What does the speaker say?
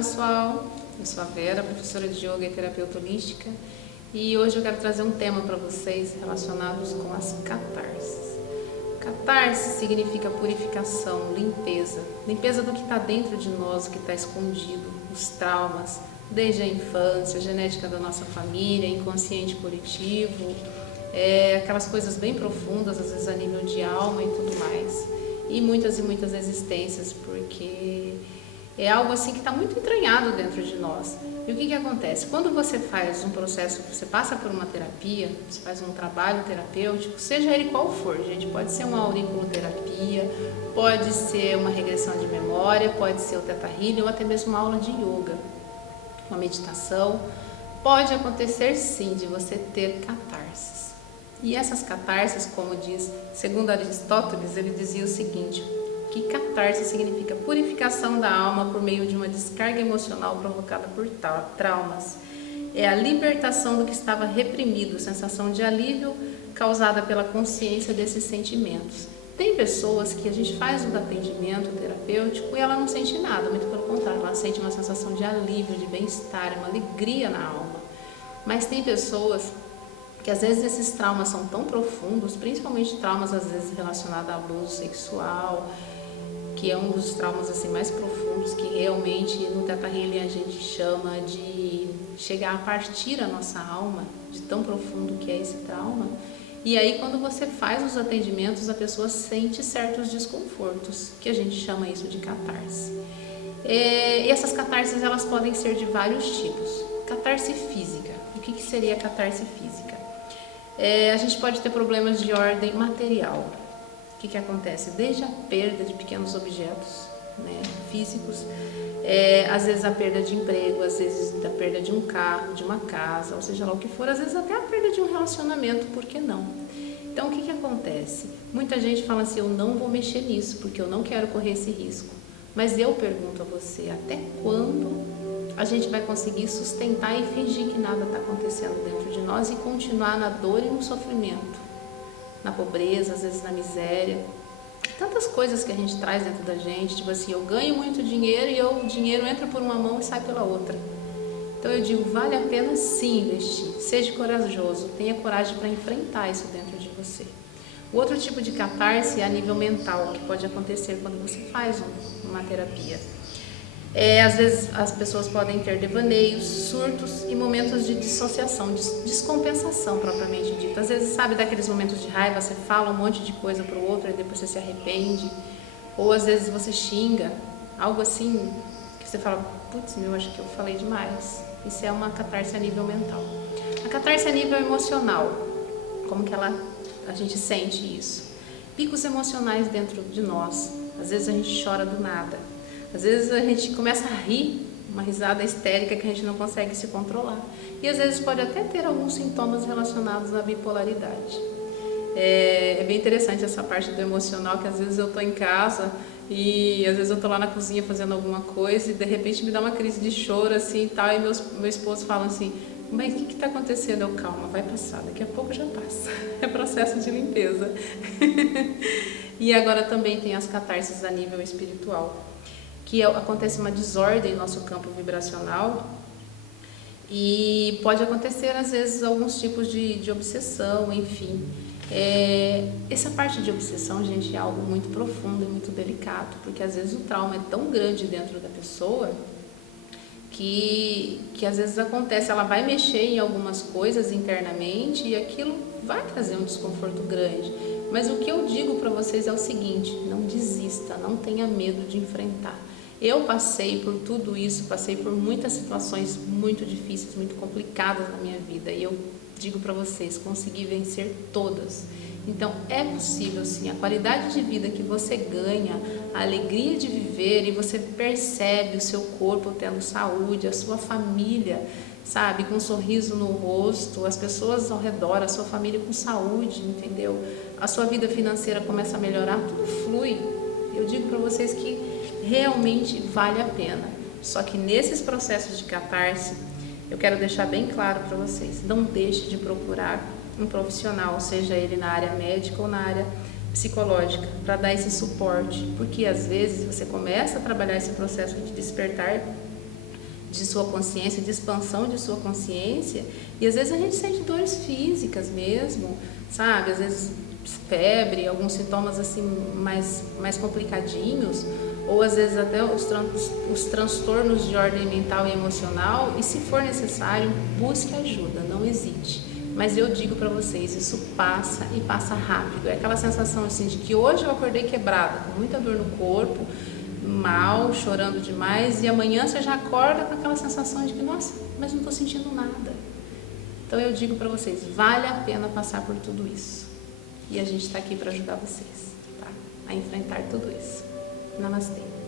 pessoal, eu sou a Vera, professora de yoga e terapeuta holística, e hoje eu quero trazer um tema para vocês relacionados com as catarses. Catarse significa purificação, limpeza, limpeza do que está dentro de nós, o que está escondido, os traumas, desde a infância, a genética da nossa família, inconsciente coletivo, aquelas coisas bem profundas, às vezes a nível de alma e tudo mais, e muitas existências, porque é algo assim que está muito entranhado dentro de nós. E o que acontece? Quando você faz um processo, você passa por uma terapia, você faz um trabalho terapêutico, seja ele qual for, gente, pode ser uma auriculoterapia, pode ser uma regressão de memória, pode ser o Theta Healing ou até mesmo uma aula de yoga, uma meditação, pode acontecer sim de você ter catarses. E essas catarses, como diz, segundo Aristóteles, ele dizia o seguinte, que catarse significa purificação da alma por meio de uma descarga emocional provocada por traumas. É a libertação do que estava reprimido, sensação de alívio causada pela consciência desses sentimentos. Tem pessoas que a gente faz um atendimento terapêutico e ela não sente nada, muito pelo contrário, ela sente uma sensação de alívio, de bem-estar, uma alegria na alma. Mas tem pessoas que às vezes esses traumas são tão profundos, principalmente traumas às vezes relacionados a abuso sexual, que é um dos traumas assim mais profundos, que realmente no Theta Healing a gente chama de chegar a partir a nossa alma, de tão profundo que é esse trauma. E aí quando você faz os atendimentos, a pessoa sente certos desconfortos, que a gente chama isso de catarse. E essas catarses elas podem ser de vários tipos. Catarse física. O que seria catarse física? A gente pode ter problemas de ordem material. O que acontece? Desde a perda de pequenos objetos, né, físicos, às vezes a perda de emprego, às vezes a perda de um carro, de uma casa, ou seja lá o que for, às vezes até a perda de um relacionamento, por que não? Então o que acontece? Muita gente fala assim, eu não vou mexer nisso, porque eu não quero correr esse risco. Mas eu pergunto a você, até quando a gente vai conseguir sustentar e fingir que nada está acontecendo dentro de nós e continuar na dor e no sofrimento? Na pobreza, às vezes na miséria, tantas coisas que a gente traz dentro da gente, tipo assim, eu ganho muito dinheiro e o dinheiro entra por uma mão e sai pela outra. Então eu digo, vale a pena sim investir, seja corajoso, tenha coragem para enfrentar isso dentro de você. O outro tipo de catarse é a nível mental, que pode acontecer quando você faz uma terapia. Às vezes as pessoas podem ter devaneios, surtos e momentos de dissociação, de descompensação propriamente dita. Às vezes, sabe, daqueles momentos de raiva, você fala um monte de coisa para o outro e depois você se arrepende. Ou às vezes você xinga, algo assim que você fala, putz, acho que eu falei demais. Isso é uma catarse a nível mental. A catarse a nível emocional, como que a gente sente isso? Picos emocionais dentro de nós. Às vezes a gente chora do nada. Às vezes a gente começa a rir, uma risada histérica que a gente não consegue se controlar. E às vezes pode até ter alguns sintomas relacionados à bipolaridade. É bem interessante essa parte do emocional, que às vezes eu estou em casa e às vezes eu estou lá na cozinha fazendo alguma coisa e de repente me dá uma crise de choro assim e tal, e meu esposo fala assim, mas o que está acontecendo? Eu, calma, vai passar, daqui a pouco já passa. É processo de limpeza. E agora também tem as catarses a nível espiritual, que acontece uma desordem no nosso campo vibracional e pode acontecer às vezes alguns tipos de obsessão, enfim. Essa parte de obsessão, gente, é algo muito profundo e muito delicado, porque às vezes o trauma é tão grande dentro da pessoa que às vezes acontece, ela vai mexer em algumas coisas internamente e aquilo vai trazer um desconforto grande. Mas o que eu digo para vocês é o seguinte, não desista, não tenha medo de enfrentar. Eu passei por tudo isso, passei por muitas situações muito difíceis, muito complicadas na minha vida e eu digo para vocês, consegui vencer todas. Então é possível sim, a qualidade de vida que você ganha, a alegria de viver e você percebe o seu corpo tendo saúde, a sua família, sabe, com um sorriso no rosto, as pessoas ao redor, a sua família com saúde, entendeu? A sua vida financeira começa a melhorar, tudo flui. Eu digo para vocês que realmente vale a pena. Só que nesses processos de catarse, eu quero deixar bem claro para vocês, não deixe de procurar um profissional, seja ele na área médica ou na área psicológica, para dar esse suporte, porque às vezes você começa a trabalhar esse processo de despertar de sua consciência, de expansão de sua consciência, e às vezes a gente sente dores físicas mesmo, sabe? Às vezes febre, alguns sintomas assim mais complicadinhos, ou às vezes até os transtornos de ordem mental e emocional, e se for necessário, busque ajuda, não hesite. Mas eu digo para vocês, isso passa e passa rápido. É aquela sensação assim de que hoje eu acordei quebrada, com muita dor no corpo, mal, chorando demais, e amanhã você já acorda com aquela sensação de que, nossa, mas não estou sentindo nada. Então eu digo para vocês, vale a pena passar por tudo isso. E a gente está aqui para ajudar vocês, tá? A enfrentar tudo isso. Namastê.